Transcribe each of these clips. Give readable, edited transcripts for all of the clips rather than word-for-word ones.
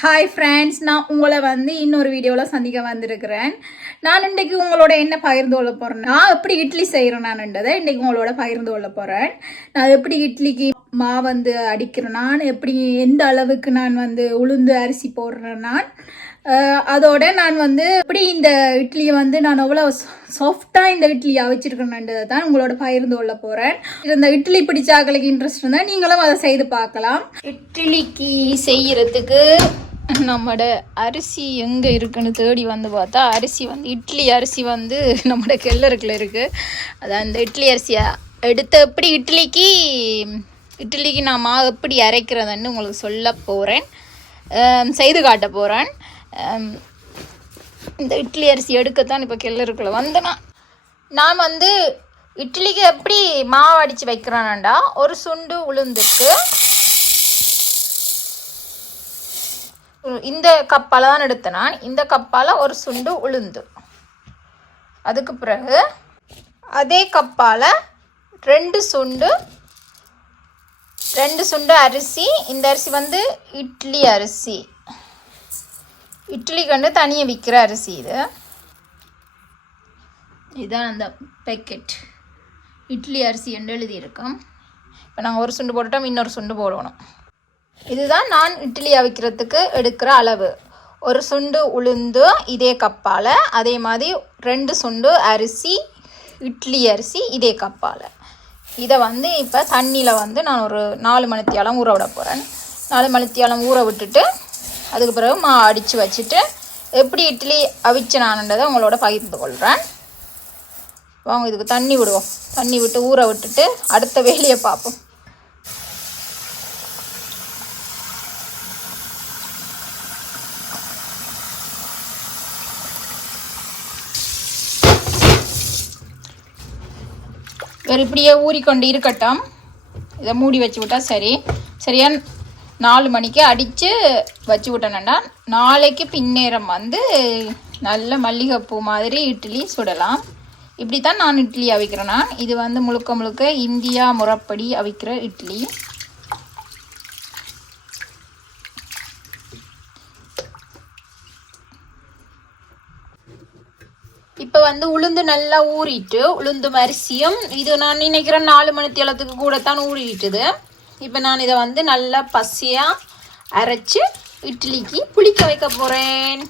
Hi friends, நான் உங்களை இன்னொரு வீடியோவில் சந்திக்க வந்திருக்கிறேன். நான் இன்றைக்கு உங்களோட என்ன பகிர்ந்து கொள்ள போகிறேன், நான் எப்படி இட்லி செய்கிறேன் நான்ன்றதை இன்றைக்கு உங்களோட பகிர்ந்து கொள்ள போகிறேன். நான் எப்படி இட்லிக்கு அடிக்கிறேன், நான் எப்படி எந்த அளவுக்கு நான் உளுந்து அரிசி போடுறேன், அதோட நான் எப்படி இந்த இட்லியை நான் அவ்வளோ சாஃப்டாக இந்த இட்லியை அவிச்சிருக்கேன்ன்றதை தான் உங்களோட பகிர்ந்து கொள்ள போகிறேன். இந்த இட்லி பிடிச்சாக்களுக்கு இன்ட்ரெஸ்ட் இருந்தால் நீங்களும் அதை செய்து பார்க்கலாம். இட்லிக்கு செய்கிறதுக்கு நம்மட அரிசி எங்கே இருக்குன்னு தேடி பார்த்தா அரிசி இட்லி அரிசி நம்மட கெல்லருக்குள்ள இருக்குது. அதான் இந்த இட்லி அரிசியை எடுத்து எப்படி இட்லிக்கு நான் மாவு எப்படி அரைக்கிறதுன்னு உங்களுக்கு சொல்ல போகிறேன், செய்து காட்ட போகிறேன். இந்த இட்லி அரிசி எடுக்கத்தான் இப்போ கெல்லருக்குள்ள வந்தேன்னா நான் இட்லிக்கு எப்படி மாவு அடித்து வைக்கிறேன்னாண்டா, ஒரு சுண்டு உளுந்துக்கு இந்த கப்பால் தான் எடுத்தேன். நான் இந்த கப்பால் ஒரு சுண்டு உளுந்து, அதுக்கு பிறகு அதே கப்பால் ரெண்டு சுண்டு அரிசி. இந்த அரிசி இட்லி அரிசி, இட்லி கண்டு தனியாக விற்கிற அரிசி. இதுதான் அந்த பேக்கெட் இட்லி அரிசி என்று எழுதியிருக்கோம். இப்போ நாங்கள் ஒரு சுண்டு போட்டுட்டோம், இன்னொரு சுண்டு போடணும். இதுதான் நான் இட்லி அவிக்கிறதுக்கு எடுக்கிற அளவு. ஒரு சுண்டு உளுந்து இதே கப்பால், அதே மாதிரி ரெண்டு சுண்டு அரிசி இட்லி அரிசி இதே கப்பால். இதை இப்போ தண்ணியில் நான் ஒரு 4 மணித்தியாலம் ஊற விட போகிறேன். 4 மணித்தியாலம் ஊற விட்டுட்டு அதுக்கு பிறகு அடித்து வச்சுட்டு எப்படி இட்லி அவிச்சு நான்ன்றதை உங்களோட பகிர்ந்து கொள்கிறேன். வாங்க இதுக்கு தண்ணி விடுவோம். தண்ணி விட்டு ஊற விட்டுட்டு அடுத்த வேலையை பார்ப்போம். வேறு இப்படியே ஊறிக்கொண்டு இருக்கட்டும். இதை மூடி வச்சு விட்டால் சரியா 4 மணிக்கு அடித்து வச்சு விட்டேன்னா நாளைக்கு பின்னேரம் நல்ல மல்லிகைப்பூ மாதிரி இட்லி சுடலாம். இப்படி தான் நான் இட்லி அவிக்கிறேன்னா. இது முழுக்க இந்தியா முறைப்படி அவிக்கிற இட்லி. இப்போ உளுந்து நல்லா ஊறிட்டு, உளுந்து அரிசியும் இது நான் நினைக்கிறேன் 4 மணித்தியாலத்துக்கு கூட தான் ஊறிட்டுது. இப்போ நான் இதை நல்லா பசியாக அரைச்சி இட்லிக்கு புளிக்க வைக்க போகிறேன்.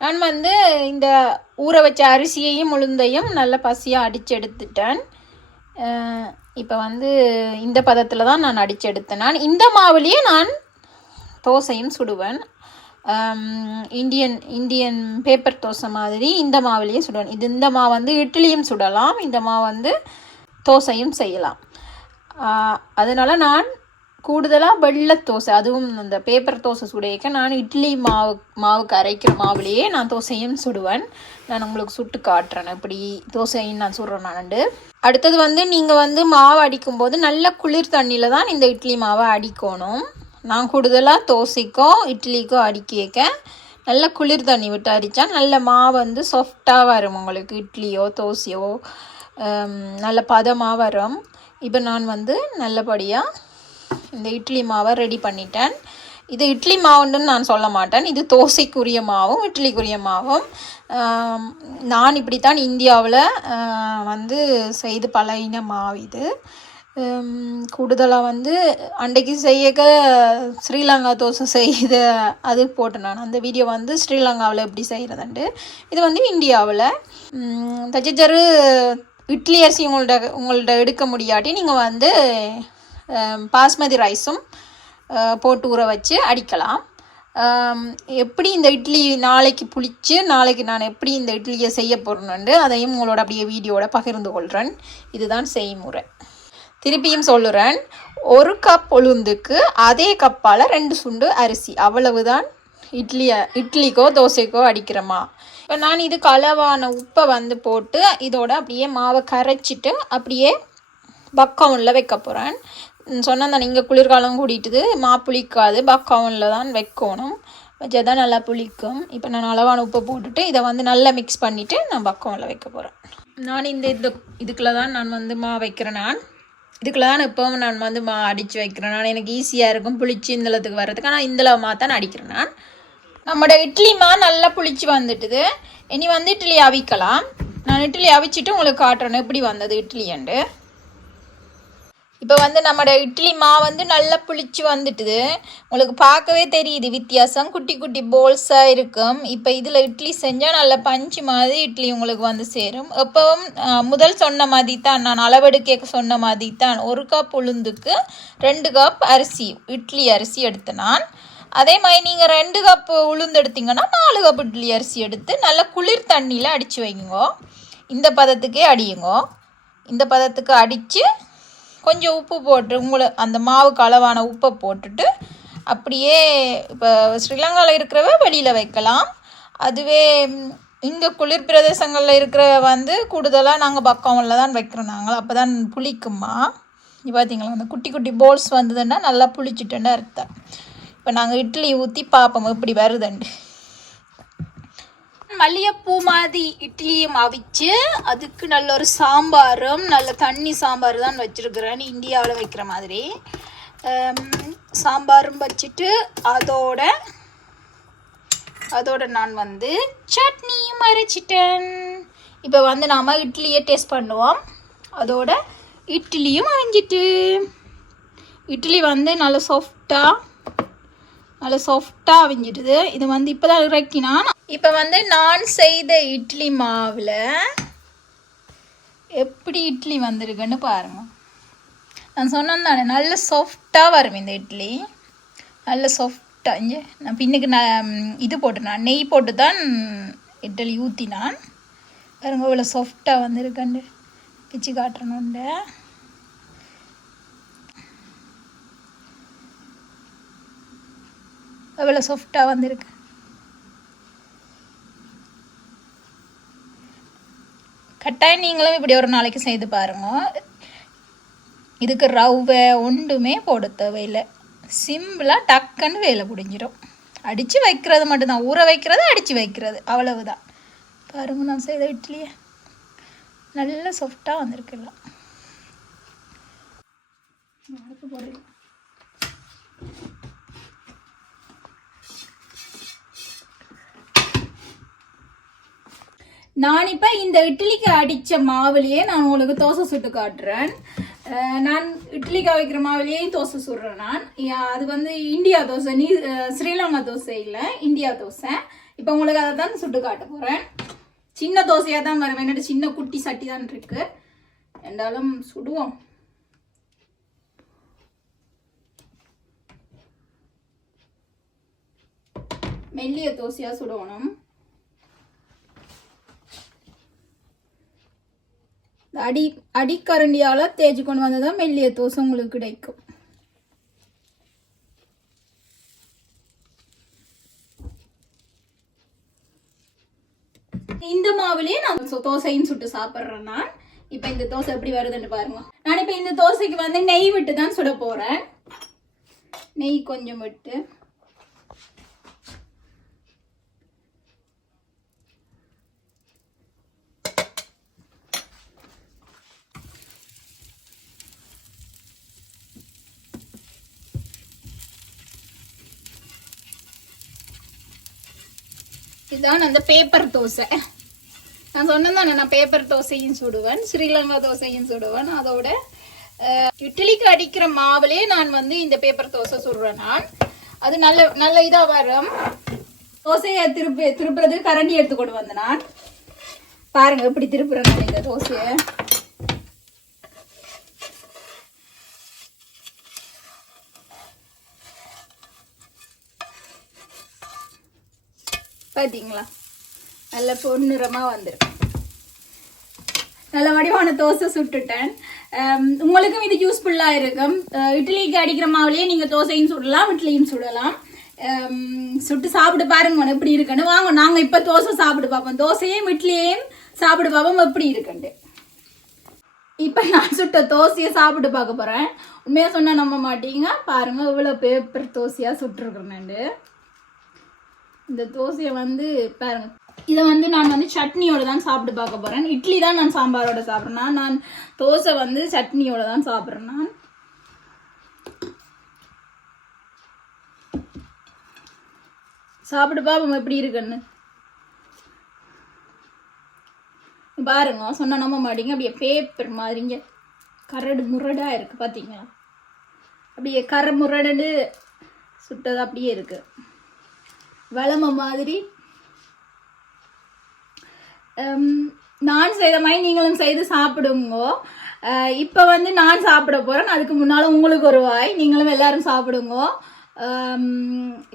நான் இந்த ஊற வச்ச அரிசியையும் உளுந்தையும் நல்லா பசியாக அடித்து எடுத்துட்டேன். இப்போ இந்த பதத்தில் தான் நான் அடித்து எடுத்தேன். நான் இந்த மாவுலேயே நான் தோசையும் சுடுவேன். இந்தியன் பேப்பர் தோசை மாதிரி இந்த மாவுலேயே சுடுவேன். இந்த மாவு இட்லியும் சுடலாம், இந்த மாவு தோசையும் செய்யலாம். அதனால் நான் கூடுதலாக வெள்ளை தோசை, அதுவும் இந்த பேப்பர் தோசை சுடையக்க நான் இட்லி மாவுக்கு அரைக்கிற மாவுலேயே நான் தோசையும் சுடுவேன். நான் உங்களுக்கு சுட்டு காட்டுறேன் எப்படி தோசையும் நான் சுடுறேன். நான் அடுத்தது நீங்கள் மாவு அடிக்கும்போது நல்ல குளிர் தண்ணியில் தான் இந்த இட்லி மாவை அடிக்கணும். நான் கூடுதலாக தோசைக்கோ இட்லிக்கோ அடிக்க நல்ல குளிர் தண்ணி விட்டு அடித்தா நல்ல மாவு சாஃப்டாக வரும். உங்களுக்கு இட்லியோ தோசையோ நல்ல பதமாக வரும். இப்போ நான் நல்லபடியாக இந்த இட்லி மாவை ரெடி பண்ணிட்டேன். இது இட்லி மாவுன்னு நான் சொல்ல மாட்டேன், இது தோசைக்குரிய மாவும் இட்லிக்குரிய மாவும். நான் இப்படித்தான் இந்தியாவில் செய்து பழகின மாவு இது. கூடுதலாக அன்றைக்கு செய்யக்க ஸ்ரீலங்கா தோசை செய்த அது போட்டேன் நான். அந்த வீடியோ ஸ்ரீலங்காவில் எப்படி செய்கிறதுண்டு. இது இந்தியாவில் தச்சரு இட்லி அரிசி உங்கள்கிட்ட எடுக்க முடியாட்டி நீங்கள் பாஸ்மதி ரைஸும் போட்டு ஊற வச்சு அடிக்கலாம். எப்படி இந்த இட்லி நாளைக்கு புளிச்சு நாளைக்கு நான் எப்படி இந்த இட்லியை செய்ய போகிறேன்னு அதையும் உங்களோட அப்படியே வீடியோட பகிர்ந்து கொள்கிறேன். இதுதான் செய்முறை. திருப்பியும் சொல்லுறேன், 1 கப் உளுந்துக்கு அதே கப்பால் 2 சுண்டு அரிசி, அவ்வளவுதான் இட்லிக்கோ தோசைக்கோ அடிக்கிறோமா. இப்போ நான் இதுக்கு அளவான உப்பை போட்டு இதோட அப்படியே மாவை கரைச்சிட்டு அப்படியே பக்கவுனில் வைக்க போகிறேன். சொன்னால் தான் இங்கே குளிர்காலம் கூட்டிட்டுது, புளிக்காது, பக்கவுனில் தான் வைக்கணும். வச்சா தான் நல்லா புளிக்கும். இப்போ நான் அளவான உப்பை போட்டுட்டு இதை நல்லா மிக்ஸ் பண்ணிவிட்டு நான் பக்கவுனில் வைக்க போகிறேன். நான் இதுக்குள்ளே தான் நான் மாவு வைக்கிறேன். நான் இதுக்குள்ள தான் இப்போவும் நான் வந்து அடித்து வைக்கிறேன். நான் எனக்கு ஈஸியாக இருக்கும் புளிச்சு இந்தளத்துக்கு வர்றதுக்கு. ஆனால் இந்தளவுமா தான் அடிக்கிறேன் நான். நம்மளோட இட்லிமா நல்லா புளிச்சு வந்துட்டுது. இனி வந்து இட்லி அவிக்கலாம். நான் இட்லி அவிச்சிட்டு உங்களுக்கு காட்டுறேன் எப்படி வந்தது இட்லியண்டு. இப்போ வந்து நம்மளோட இட்லி மா வந்து நல்லா புளிச்சு வந்துட்டுது. உங்களுக்கு பார்க்கவே தெரியுது வித்தியாசம். குட்டி குட்டி போல்ஸாக இருக்கும். இப்போ இதில் இட்லி செஞ்சால் நல்ல பஞ்சு மாதிரி இட்லி உங்களுக்கு வந்து சேரும். எப்பவும் முதல் சொன்ன மாதிரி தான், நான் அளவெடுக்க சொன்ன மாதிரி தான், 1 கப் உளுந்துக்கு 2 கப் அரிசி, இட்லி அரிசி எடுத்து நான். அதே மாதிரி நீங்கள் 2 கப் உளுந்து எடுத்தீங்கன்னா 4 கப் இட்லி அரிசி எடுத்து நல்லா குளிர் தண்ணியில் அடித்து வைங்கோ. இந்த பதத்துக்கே அடியுங்கோ. இந்த பதத்துக்கு அடித்து கொஞ்சம் உப்பு போட்டு அந்த மாவுக்கு அளவான உப்பை போட்டுட்டு அப்படியே இப்போ ஸ்ரீலங்காவில் இருக்கிறவ வெளியில் வைக்கலாம். அதுவே இங்கே குளிர் பிரதேசங்களில் இருக்கிற வந்து கூடுதலாக நாங்கள் பக்கமில் தான் வைக்கிறோம். நாங்கள் அப்போ தான் புளிக்குமா. இப்போ பார்த்தீங்களா அந்த குட்டி குட்டி போல்ஸ் வந்ததுன்னா நல்லா புளிச்சுட்டுன்னு அர்த்தம். இப்போ நாங்கள் இட்லி ஊற்றி பார்ப்போம் எப்படி வருதுண்டு. மல்லிகைப்பூ மாதிரி இட்லியும் அவிச்சு அதுக்கு நல்ல ஒரு சாம்பாரும் நல்ல தண்ணி சாம்பார் தான் வச்சுருக்கிறேன், இந்தியாவில் வைக்கிற மாதிரி. சாம்பாரும் வச்சுட்டு அதோட நான் வந்து சட்னியும் அரைச்சிட்டேன். இப்போ வந்து நாம் இட்லியை டேஸ்ட் பண்ணுவோம். அதோட இட்லியும் அவிஞ்சிட்டு, இட்லி வந்து நல்ல சாஃப்டாக அவிஞ்சிடுது. இது வந்து இப்போ தான் இறக்கினான். இப்போ வந்து நான் செய்த இட்லி மாவில் எப்படி இட்லி வந்திருக்குன்னு பாருங்கள். நான் சொன்னேன் தானே நல்ல சாஃப்டாக வரும் இந்த இட்லி, நல்ல சாஃப்டாக. இங்கே நான் பின்னுக்கு நான் இது போட்டுனான், நெய் போட்டு தான் இட்லி ஊற்றினான். பாருங்க இவ்வளோ சாஃப்டாக வந்திருக்கண்டு பிச்சு காட்டுறணுண்ட. அவ்வளோ சாஃப்டாக வந்திருக்கு. கட்டாயம் நீங்களும் இப்படி ஒரு நாளைக்கு செய்து பாருங்க. இதுக்கு ரவை ஒன்றுமே போட தேவையில்லை. சிம்பிளாக டக்குன்னு வேலை முடிஞ்சிடும். அடித்து வைக்கிறது மட்டும்தான், ஊற வைக்கிறது அடித்து வைக்கிறது அவ்வளவுதான். பாருங்க நான் செய்த இட்லியை நல்ல சாஃப்டாக வந்திருக்கலாம். நான் இப்போ இந்த இட்லிக்கு அடித்த மாவுலேயே நான் உங்களுக்கு தோசை சுட்டு காட்டுறேன். நான் இட்லிக்கு வைக்கிற மாவுலேயே தோசை சுடுறேன் நான். அது வந்து இந்தியா தோசை, ஸ்ரீலங்கா தோசை இல்லை, இந்தியா தோசை. இப்போ உங்களுக்கு அதை தான் சுட்டு காட்ட போகிறேன். சின்ன தோசையாக தான் வரும், என்னோட சின்ன குட்டி சட்டி தான் இருக்கு. ரெண்டாலும் சுடுவோம். மெல்லிய தோசையாக சுடணும். அடிக்கரண்டியால் தேய்ச்சி கொண்டு வந்ததான் மெல்லிய தோசை உங்களுக்கு கிடைக்கும். இந்த மாவுலயே நான் தோசையும் சுட்டு சாப்பிட்றேன் நான். இப்போ இந்த தோசை எப்படி வருதுன்னு பாருங்க. நான் இப்போ இந்த தோசைக்கு வந்து நெய் விட்டு தான் சுட போறேன். நெய் கொஞ்சம் விட்டு இதுதான் அந்த பேப்பர் தோசை. நான் சொன்னேன் நான் பேப்பர் தோசையும் சுடுவேன், ஸ்ரீலங்கா தோசையும் சுடுவேன். அதோட இட்லிக்கு அடிக்கிற மாவுலே நான் வந்து இந்த பேப்பர் தோசை சுடுவேன் நான். அது நல்ல இதாக வரும். தோசையை திருப்புறது கரண்டி எடுத்து கொண்டு வந்தேன் நான். பாருங்க எப்படி திருப்புறேன் நான் இந்த தோசையை. பார்த்தீங்களா நல்ல பொன்னிறமாக வந்துருக்கு. நல்ல வடிவான தோசை சுட்டுட்டேன். உங்களுக்கும் இது யூஸ்ஃபுல்லாக இருக்கும். இட்லிக்கு அடிக்கிற மாவுலேயே நீங்கள் தோசையும் சுடலாம், இட்லியும் சுடலாம். சுட்டு சாப்பிட்டு பாருங்க எப்படி இருக்குன்னு. வாங்க நாங்கள் இப்போ தோசை சாப்பிட்டு பார்ப்போம், தோசையும் இட்லியையும் சாப்பிட்டு பார்ப்போம் எப்படி இருக்குன்ட்டு. இப்போ நான் சுட்ட தோசையை சாப்பிட்டு பார்க்க போகிறேன். உண்மையாக சொன்னால் நம்ப மாட்டீங்க. பாருங்கள் இவ்வளோ பேப்பர் தோசையாக சுட்டுருக்குறேன். இந்த தோசையை வந்து பாருங்க இதை வந்து நான் வந்து சட்னியோட தான் சாப்பிட்டு பார்க்க போகிறேன். இட்லி தான் நான் சாம்பாரோட சாப்பிட்றேன். நான் தோசை வந்து சட்னியோட தான் சாப்பிட்றேன். நான் சாப்பிட்டு பார்ப்போம் எப்படி இருக்குன்னு. பாருங்க, சொன்ன நம்ப மாட்டீங்க, அப்படியே பேப்பர் மாதிரிங்க கரடு முரடாக இருக்குது. பார்த்தீங்களா, அப்படியே கரை முரடு சுட்டது அப்படியே இருக்குது. வளமை மாதிரி நான் செய்த மாதிரி நீங்களும் செய்து சாப்பிடுங்க. இப்போ வந்து நான் சாப்பிட போகிறேன், அதுக்கு முன்னால் உங்களுக்கு ஒரு வாய், நீங்களும் எல்லாரும் சாப்பிடுங்க.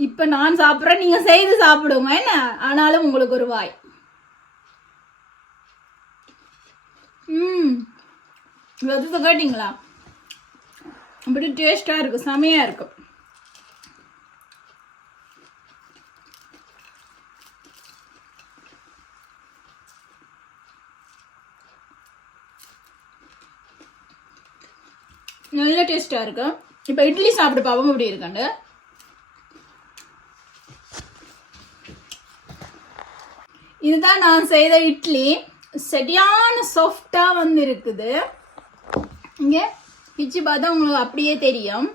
இப்போ நான் சாப்பிட்றேன், நீங்கள் செய்து சாப்பிடுங்க என்ன, ஆனாலும் உங்களுக்கு ஒரு வாய். அது கேட்டிங்களா, அப்படி டேஸ்டாக இருக்குது, செமையாக இருக்கும். நல்ல டேஸ்டாக இருக்கு. இப்போ இட்லி சாப்பிட்டு பார்ப்போம் எப்படி இருக்காண்டு. இதுதான் நான் செய்த இட்லி. சரியான சாஃப்டாக வந்து இருக்குது. இங்கே பிச்சு பார்த்தா உங்களுக்கு அப்படியே தெரியும்.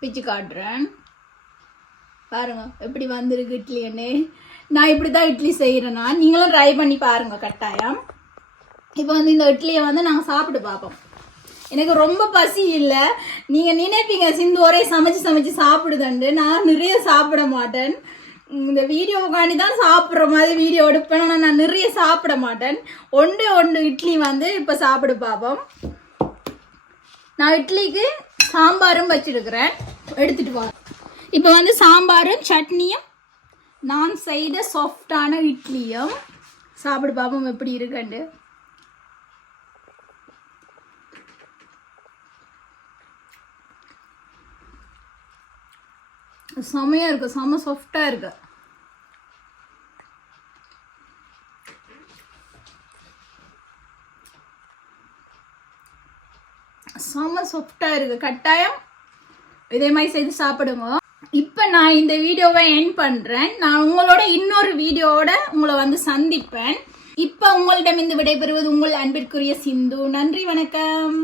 பிச்சு காட்டுறேன் பாருங்க எப்படி வந்திருக்கு இட்லின்னு. நான் இப்படி தான் இட்லி செய்கிறேன்னா, நீங்களும் ட்ரை பண்ணி பாருங்க கட்டாயம். இப்போ வந்து இந்த இட்லியை வந்து நாங்கள் சாப்பிட்டு பார்ப்போம். எனக்கு ரொம்ப பசி இல்லை. நீங்கள் நினைப்பீங்க சிந்து ஒரே சமைச்சு சாப்பிடுதண்டு. நான் நிறைய சாப்பிட மாட்டேன். இந்த வீடியோவுக்காண்டி தான் சாப்பிட்ற மாதிரி வீடியோ எடுப்பேன். ஆனால் நான் நிறைய சாப்பிட மாட்டேன். ஒன்று இட்லி வந்து இப்போ சாப்பிடு பார்ப்போம். நான் இட்லிக்கு சாம்பாரும் வச்சுருக்கிறேன், எடுத்துகிட்டு வா. இப்போ வந்து சாம்பாரும் சட்னியும் நான் செய்த சாஃப்டான இட்லியும் சாப்பிடு பார்ப்போம் எப்படி இருக்குண்டு. செமையாக இருக்கு, செம சாஃப்டாக இருக்கு. செம சாஃப்டாக இருக்கு. கட்டாயம் இதே மாதிரி செய்து சாப்பிடுங்க. இப்போ நான் இந்த வீடியோவை எண்ட் பண்ணுறேன். நான் உங்களோட இன்னொரு வீடியோவோட உங்களை வந்து சந்திப்பேன். இப்போ உங்களிடம் இந்த விடைபெறுவது உங்கள் அன்பிற்குரிய சிந்து. நன்றி, வணக்கம்.